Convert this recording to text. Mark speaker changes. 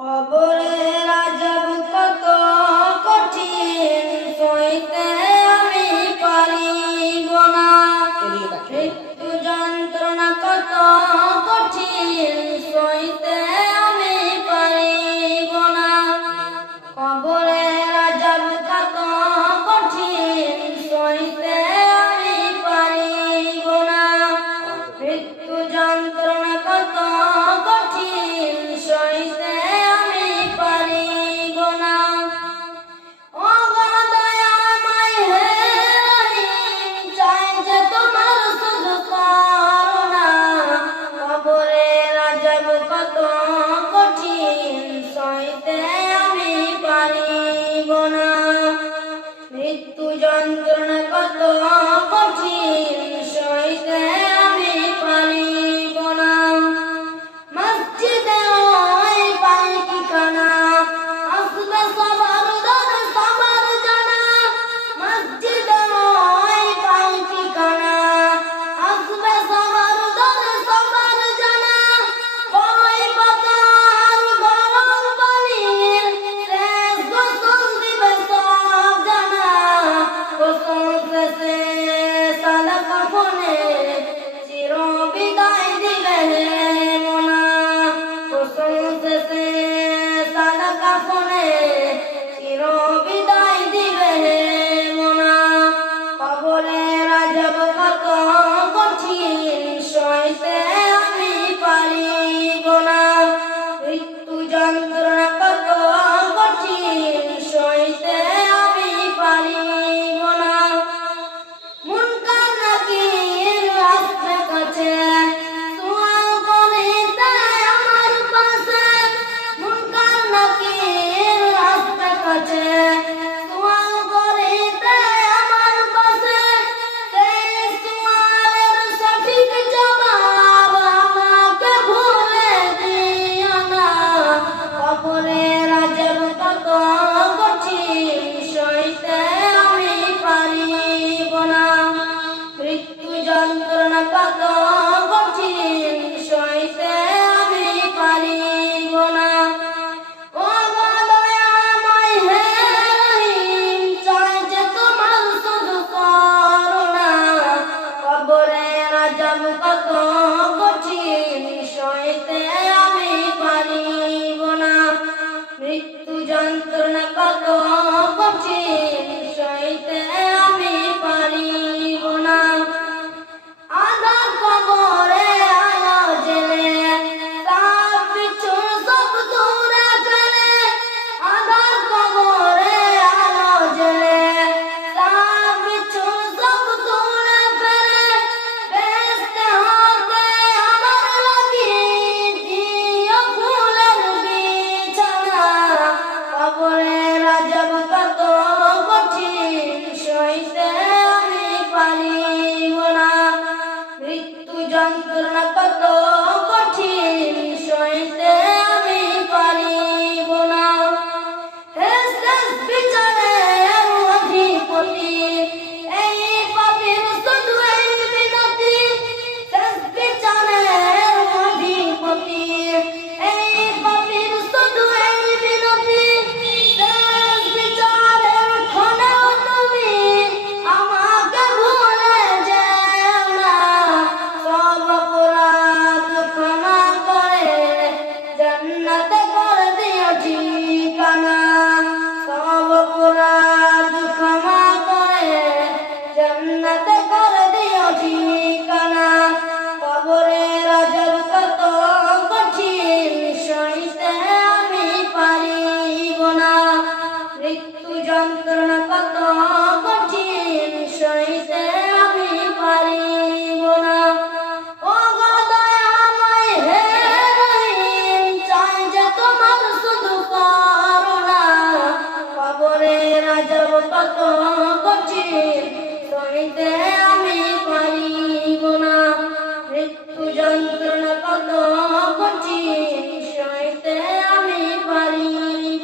Speaker 1: কবরের আজব কত কঠিন সইতে আমি পারিব না। মৃত্যু যন্ত্রণা কত কঠিন desde Papa কত কঠিন রইতে